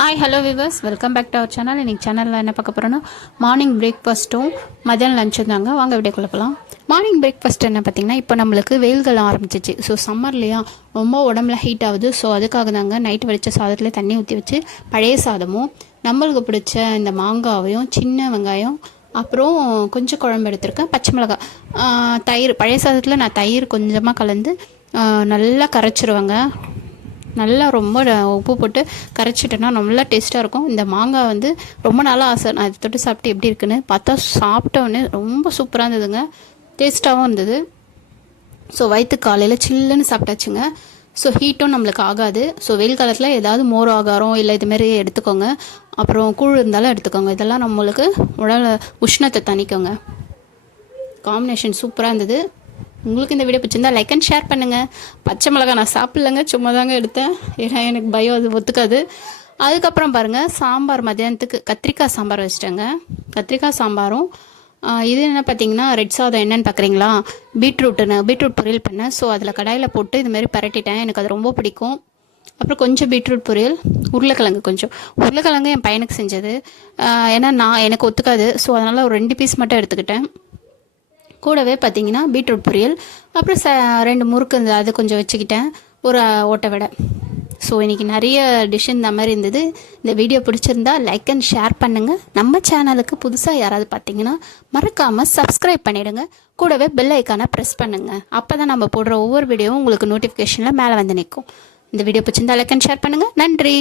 Hi hello viewers, welcome back to our channel. இன்றைக்கி சேனலில் என்ன பார்க்க போகிறோன்னா மார்னிங் பிரேக்ஃபாஸ்ட்டும் மதியானம் லஞ்சும் தாங்க. வாங்க வீடியோக்குள்ள போகலாம். மார்னிங் பிரேக்ஃபாஸ்ட் என்ன பார்த்திங்கன்னா, இப்போ நம்மளுக்கு வெயில்கள் ஆரம்பிச்சிச்சு. ஸோ சம்மர்லையா ரொம்ப உடம்புல ஹீட் ஆகுது. ஸோ அதுக்காக தாங்க நைட்டு வடித்த சாதத்தில் தண்ணி ஊற்றி வச்சு பழைய சாதமும் நம்மளுக்கு பிடிச்ச இந்த மாங்காவையும் சின்ன வெங்காயம் அப்புறம் கொஞ்சம் குழம்பு எடுத்திருக்கேன், பச்சை மிளகாய், தயிர். பழைய சாதத்தில் நான் தயிர் கொஞ்சமாக கலந்து நல்லா கரைச்சிருவேங்க. நல்லா ரொம்ப உப்பு போட்டு கரைச்சிட்டேன்னா நல்லா டேஸ்ட்டாக இருக்கும். இந்த மாங்காய் வந்து ரொம்ப நாளாக ஆசை, நான் அதை தொட்டு சாப்பிட்டு எப்படி இருக்குன்னு பார்த்தா சாப்பிட்டோன்னே ரொம்ப சூப்பராக இருந்ததுங்க. டேஸ்ட்டாகவும் இருந்தது. ஸோ வயிற்று காலையில் சில்லுன்னு சாப்பிட்டாச்சுங்க. ஸோ ஹீட்டும் நம்மளுக்கு ஆகாது. ஸோ வெயில் காலத்தில் ஏதாவது மோர் ஆகாரம் இல்லை இதுமாரி எடுத்துக்கோங்க. அப்புறம் கூழ் இருந்தாலும் எடுத்துக்கோங்க. இதெல்லாம் நம்மளுக்கு உடல் உஷ்ணத்தை தணிக்கோங்க. காம்பினேஷன் சூப்பராக இருந்தது. உங்களுக்கு இந்த வீடியோ பிடிச்சிருந்தா லைக் அண்ட் ஷேர் பண்ணுங்கள். பச்சை மிளகாய் நான் சாப்பிட்லங்க, சும்மா தாங்க எடுத்தேன். ஏன்னா எனக்கு பயம், அது ஒத்துக்காது. அதுக்கப்புறம் பாருங்கள், சாம்பார் மதியானத்துக்கு கத்திரிக்காய் சாம்பார் வச்சிட்டேங்க. கத்திரிக்காய் சாம்பாரும் இது என்ன பார்த்தீங்கன்னா, ரெட் சாதம் என்னென்னு பார்க்குறீங்களா, பீட்ரூட் பொரியல் பண்ணேன். ஸோ அதில் கடாயில் போட்டு இதுமாரி பரட்டிட்டேன். எனக்கு அது ரொம்ப பிடிக்கும். அப்புறம் கொஞ்சம் பீட்ரூட் பொரியல், உருளைக்கிழங்கு என் பையனுக்கு செஞ்சது. ஏன்னா எனக்கு ஒத்துக்காது. ஸோ அதனால் ஒரு 2 பீஸ் மட்டும் எடுத்துக்கிட்டேன். கூடவே பார்த்தீங்கன்னா பீட்ரூட் பொரியல், அப்புறம் 2 முறுக்கு இருந்தது, அது கொஞ்சம் வச்சுக்கிட்டேன். ஒரு ஓட்டை வடை. ஸோ இன்றைக்கி நிறைய டிஷ் இந்த மாதிரி இருந்தது. இந்த வீடியோ பிடிச்சிருந்தா லைக் அண்ட் ஷேர் பண்ணுங்கள். நம்ம சேனலுக்கு புதுசாக யாராவது பார்த்தீங்கன்னா மறக்காமல் சப்ஸ்கிரைப் பண்ணிவிடுங்க. கூடவே பெல் ஐக்கானை ப்ரெஸ் பண்ணுங்கள். அப்போ தான் நம்ம போடுற ஒவ்வொரு வீடியோவும் உங்களுக்கு நோட்டிஃபிகேஷனில் மேலே வந்து நிற்கும். இந்த வீடியோ பிடிச்சிருந்தா லைக் அண்ட் ஷேர் பண்ணுங்கள். நன்றி.